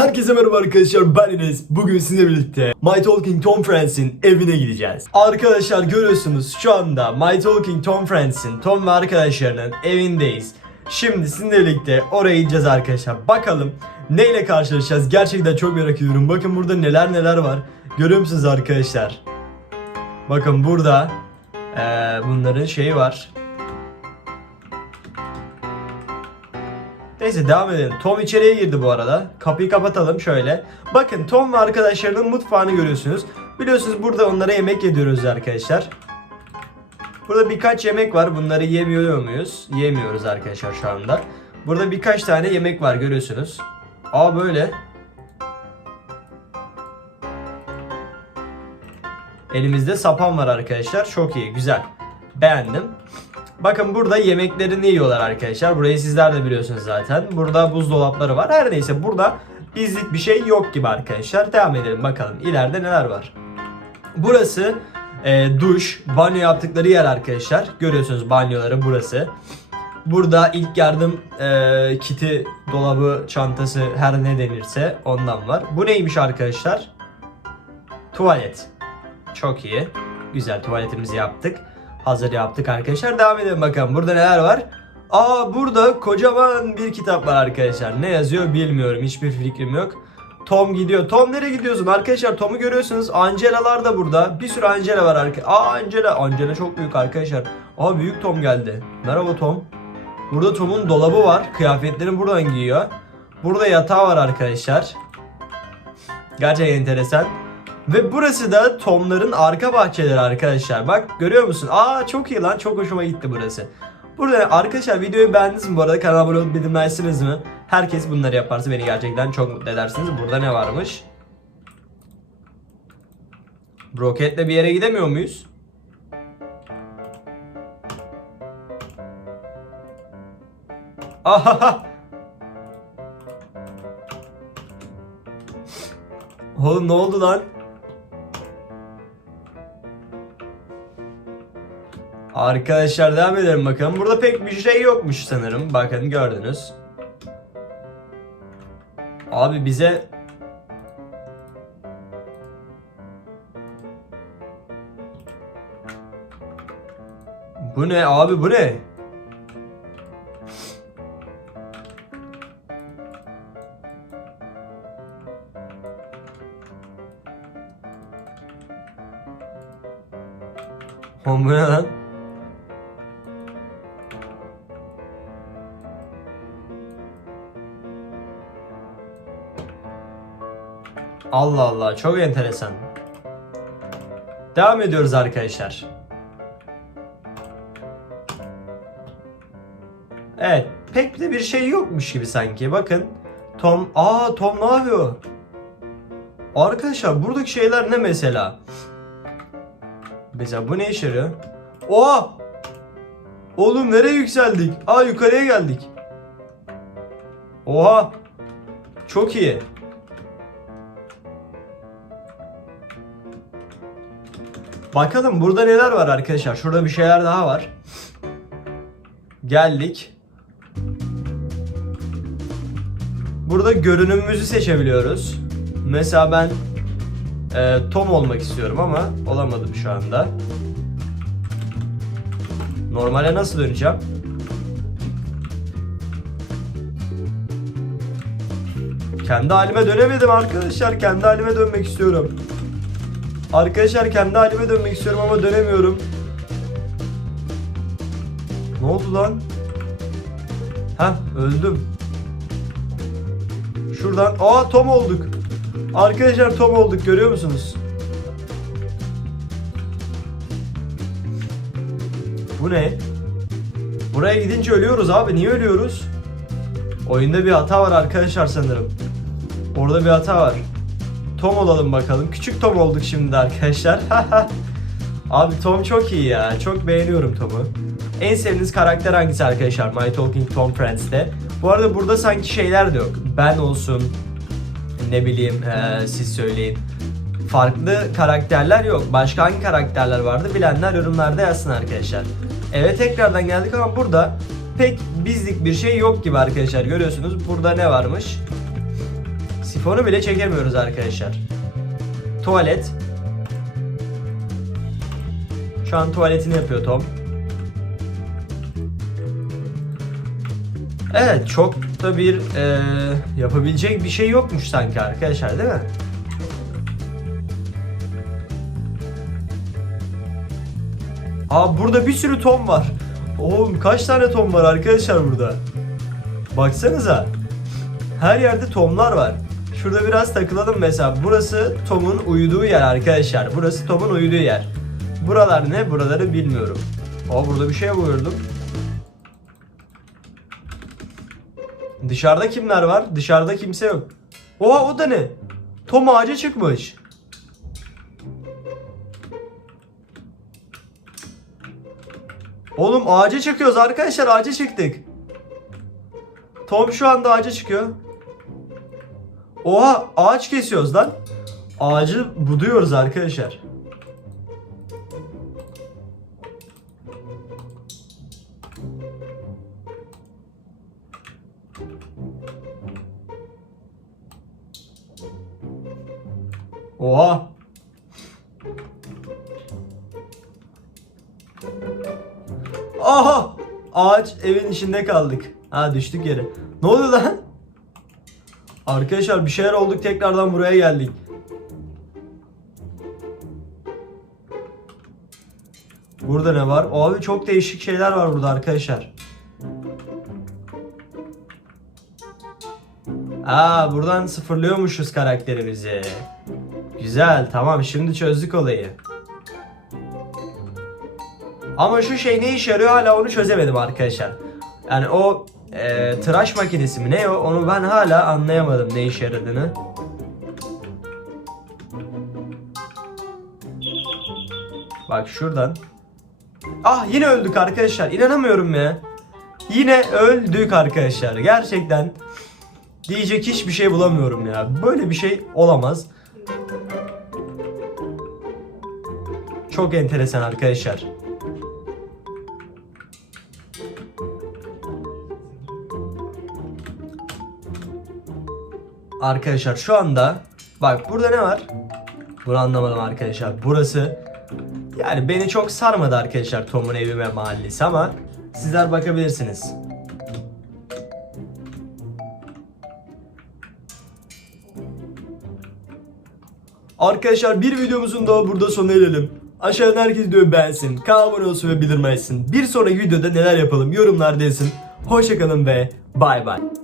Herkese merhaba arkadaşlar ben Enes. Bugün sizinle birlikte My Talking Tom Friends'in evine gideceğiz. Arkadaşlar görüyorsunuz şu anda My Talking Tom Friends'in Tom ve arkadaşlarının evindeyiz. Şimdi sizinle birlikte oraya gideceğiz arkadaşlar. Bakalım neyle karşılaşacağız gerçekten çok merak ediyorum. Bakın burada neler neler var. Görüyor musunuz arkadaşlar? Bakın burada eee, bunların şeyi var. Neyse devam edelim. Tom içeriye girdi bu arada. Kapıyı kapatalım şöyle. Bakın Tom ve arkadaşlarının mutfağını görüyorsunuz. Biliyorsunuz burada onlara yemek yediyoruz arkadaşlar. Burada birkaç yemek var. Bunları yemiyor muyuz? Yemiyoruz arkadaşlar şu anda. Burada birkaç tane yemek var görüyorsunuz. Aa böyle. Elimizde sapan var arkadaşlar. Çok iyi, güzel. Beğendim. Bakın burada yemeklerini yiyorlar arkadaşlar. Burayı sizler de biliyorsunuz zaten. Burada buzdolapları var. Her neyse burada bizlik bir şey yok gibi arkadaşlar. Devam edelim bakalım ileride neler var. Burası e, duş, banyo yaptıkları yer arkadaşlar. Görüyorsunuz banyoları burası. Burada ilk yardım e, kiti, dolabı, çantası her ne denirse ondan var. Bu neymiş arkadaşlar? Tuvalet. Çok iyi. Güzel tuvaletimizi yaptık. Hazır yaptık arkadaşlar. Devam edelim bakalım. Burada neler var? Aa burada kocaman bir kitap var arkadaşlar. Ne yazıyor bilmiyorum. Hiçbir fikrim yok. Tom gidiyor. Tom nereye gidiyorsun? Arkadaşlar Tom'u görüyorsunuz. Angela'lar da burada. Bir sürü Angela var arka. Aa Angela. Angela çok büyük arkadaşlar. Aa büyük Tom geldi. Merhaba Tom. Burada Tom'un dolabı var. Kıyafetlerini buradan giyiyor. Burada yatağı var arkadaşlar. Gerçekten enteresan. Ve burası da Tom'ların arka bahçeleri arkadaşlar. Bak görüyor musun? Aa çok iyi lan. Çok hoşuma gitti burası. Burada arkadaşlar videoyu beğendiniz mi bu arada? Kanala abone olup bildirimlersiniz mi? Herkes bunları yaparsa beni gerçekten çok mutlu edersiniz. Burada ne varmış? Roketle bir yere gidemiyor muyuz? Ahaha! Oğlum ne oldu lan? Arkadaşlar devam edelim bakalım. Burada pek bir şey yokmuş sanırım. Bakın gördünüz. Abi bize Bu ne abi bu ne? Oğlum bu ne lan? Allah Allah çok enteresan. Devam ediyoruz arkadaşlar. Evet pek de bir şey yokmuş gibi sanki bakın. Tom aa Tom ne yapıyor? Arkadaşlar buradaki şeyler ne mesela? Mesela bu ne işe yarıyor? Oha! Oğlum nereye yükseldik? Aa yukarıya geldik. Oha! Çok iyi. Bakalım burada neler var arkadaşlar. Şurada bir şeyler daha var. Geldik. Burada görünümümüzü seçebiliyoruz. Mesela ben e, Tom olmak istiyorum ama olamadım şu anda. Normale nasıl döneceğim? Kendi halime dönemedim arkadaşlar. Kendi halime dönmek istiyorum. Arkadaşlar kendi halime dönmek istiyorum ama dönemiyorum. Ne oldu lan? Heh öldüm. Şuradan aa Tom olduk. Arkadaşlar Tom olduk görüyor musunuz? Bu ne? Buraya gidince ölüyoruz abi. Niye ölüyoruz? Oyunda bir hata var arkadaşlar sanırım. Orada bir hata var. Tom olalım bakalım. Küçük Tom olduk şimdi arkadaşlar. abi Tom çok iyi ya. Çok beğeniyorum Tom'u. En sevdiğiniz karakter hangisi arkadaşlar? My Talking Tom Friends'te. Bu arada burada sanki şeyler de yok. Ben olsun. Ne bileyim eee, siz söyleyin. Farklı karakterler yok. Başka hangi karakterler vardı bilenler yorumlarda yazsın arkadaşlar. Evet tekrardan geldik ama burada pek bizlik bir şey yok gibi arkadaşlar. Görüyorsunuz burada ne varmış? Sifonu bile çekemiyoruz arkadaşlar. Tuvalet. Şu an tuvaletini yapıyor Tom. Evet çok da bir eee, yapabilecek bir şey yokmuş sanki arkadaşlar değil mi? Aa burada bir sürü Tom var. Oğlum kaç tane Tom var arkadaşlar burada? Baksanıza. Her yerde Tom'lar var. Şurada biraz takılalım mesela. Burası Tom'un uyuduğu yer arkadaşlar. Burası Tom'un uyuduğu yer. Buralar ne? Buraları bilmiyorum. Aa burada bir şey gördüm. Dışarıda kimler var? Dışarıda kimse yok. Oha o da ne? Tom ağaca çıkmış. Oğlum ağaca çıkıyoruz arkadaşlar ağaca çıktık. Tom şu anda ağaca çıkıyor. Oha ağaç kesiyoruz lan. Ağacı buduyoruz arkadaşlar. Oha. Aha! Ağaç evin içinde kaldık. Ha düştük yere. Ne oldu lan? Arkadaşlar bir şeyler olduk tekrardan buraya geldik. Burada ne var? Abi çok değişik şeyler var burada arkadaşlar. Aa buradan sıfırlıyormuşuz karakterimizi. Güzel tamam şimdi çözdük olayı. Ama şu şey ne işe yarıyor hala onu çözemedim arkadaşlar. Yani o e, tıraş makinesi mi ne o onu ben hala anlayamadım ne işe yaradığını. Bak şuradan. Ah yine öldük arkadaşlar inanamıyorum ya. Yine öldük arkadaşlar gerçekten. Diyecek hiçbir şey bulamıyorum ya. Böyle bir şey olamaz. Çok enteresan arkadaşlar. Arkadaşlar şu anda bak burada ne var? Bunu anlamadım arkadaşlar. Burası yani beni çok sarmadı arkadaşlar Tom'un evi ve mahallesi ama sizler bakabilirsiniz. Arkadaşlar bir videomuzun daha burada sona erelim. Aşağıdan herkes videoyu beğensin, kanala abone olsun ve bildirmesin. Bir sonraki videoda neler yapalım yorumlarda yazın. Hoşçakalın ve bay bay.